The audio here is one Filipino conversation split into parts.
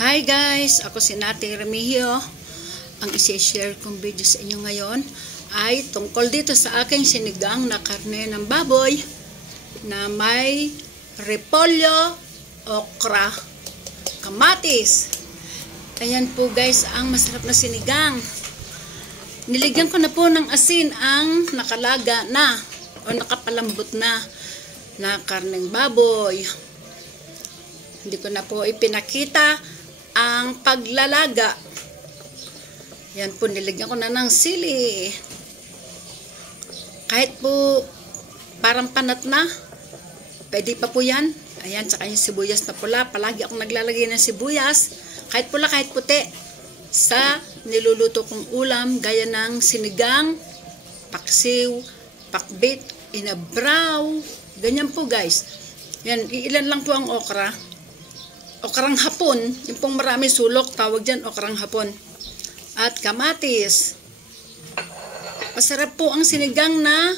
Hi guys! Ako si Nati Remigio. Ang isi-share kong video sa inyo ngayon ay tungkol dito sa aking sinigang na karne ng baboy na may repolyo, okra, kamatis. Ayan po guys ang masarap na sinigang. Niligyan ko na po ng asin ang nakalaga na o nakapalambot na karneng baboy. Hindi ko na po ipinakita ang paglalaga. Yan po, niligyan ko na ng sili. Kahit po parang panat na, pwede pa po yan. Ayan, tsaka yung sibuyas na pula. Palagi akong naglalagay ng sibuyas. Kahit pula, kahit puti. Sa niluluto kong ulam, gaya ng sinigang, paksiw, pakbit, inabraw. Ganyan po guys. Yan, ilan lang po ang okra. Okrang hapon, yung pong maraming sulok, tawag dyan okrang hapon. At kamatis. Masarap po ang sinigang na,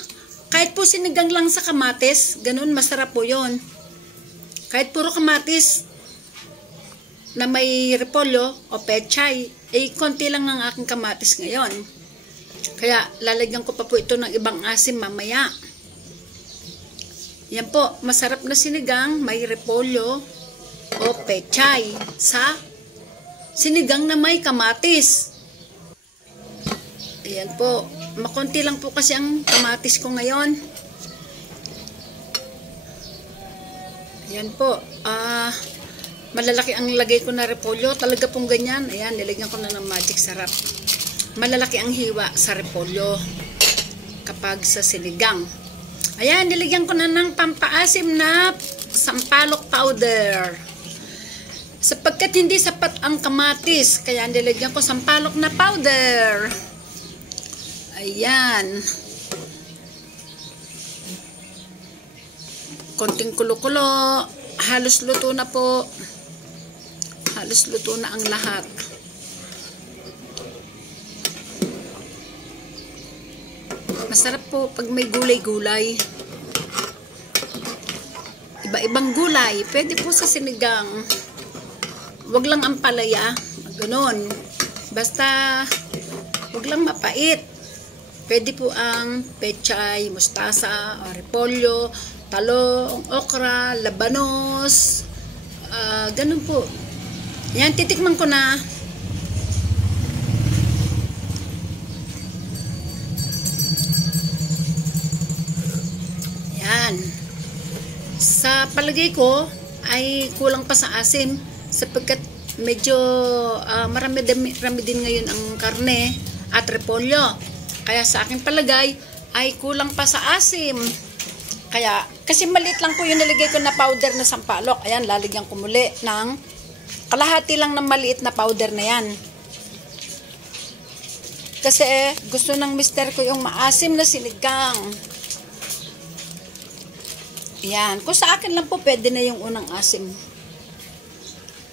kahit po sinigang lang sa kamatis, ganun masarap po yon. Kahit puro kamatis na may repolyo o pechay, konti lang ang aking kamatis ngayon. Kaya lalagyan ko pa po ito ng ibang asim mamaya. Yan po, masarap na sinigang, may repolyo o pechay sa sinigang na may kamatis. Ayan po, makunti lang po kasi ang kamatis ko ngayon. Ayan po, malalaki ang lagay ko na repolyo, talaga pong ganyan. Ayan, nilagyan ko na ng magic sarap. Malalaki ang hiwa sa repolyo kapag sa sinigang. Ayan, nilagyan ko na ng pampaasim na sampalok powder. Sapagkat hindi sapat ang kamatis, kaya nilagyan ko sampalok na powder. Ayan. Konting kulo-kulo. Halos luto na po. Halos luto na ang lahat. Masarap po pag may gulay-gulay. Iba-ibang gulay. Pwede po sa sinigang. Wag lang ang palaya, ganoon. Basta wag lang mapait. Pwede po ang pechay, mustasa, repolyo, talong, okra, labanos, ganun po. Yan, titikman ko na. Yan. Sa palagay ko ay kulang pa sa asim. Sapagkat medyo marami din ngayon ang karne at repolyo. Kaya sa aking palagay ay kulang pa sa asim. Kaya, kasi maliit lang po yung nilagay ko na powder na sampalok. Ayan, lalagyan ko muli ng kalahati lang ng maliit na powder na yan. Kasi gusto ng mister ko yung maasim na sinigang. Ayan, kung sa akin lang po pwede na yung unang asim.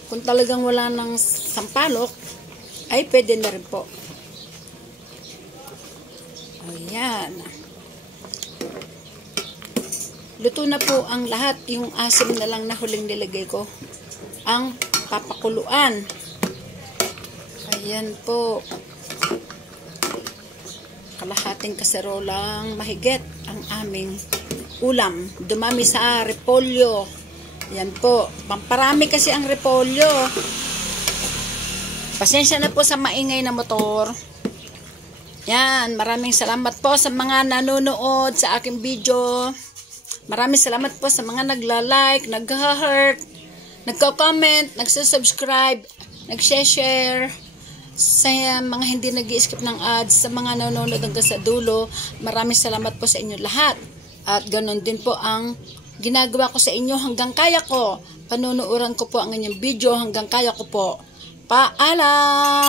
Kung talagang wala ng sampalok, ay pwede na rin po. Ayan. Luto na po ang lahat. Yung asim na lang na huling nilagay ko. Ang papakuluan. Ayan po. Kalahating kaserolang mahigit ang aming ulam. Dumami sa repolyo. Yan po. Pamparami kasi ang repolyo. Pasensya na po sa maingay na motor. Yan. Maraming salamat po sa mga nanonood sa aking video. Maraming salamat po sa mga nagla-like, nag-heart, nagko-comment, nagsusubscribe, nag-share. Sa mga hindi nag-i-skip ng ads, sa mga nanonood hanggang sa dulo, maraming salamat po sa inyo lahat. At ganun din po ang ginagawa ko sa inyo hanggang kaya ko. Panunuuran ko po ang inyong video hanggang kaya ko po. Paalam!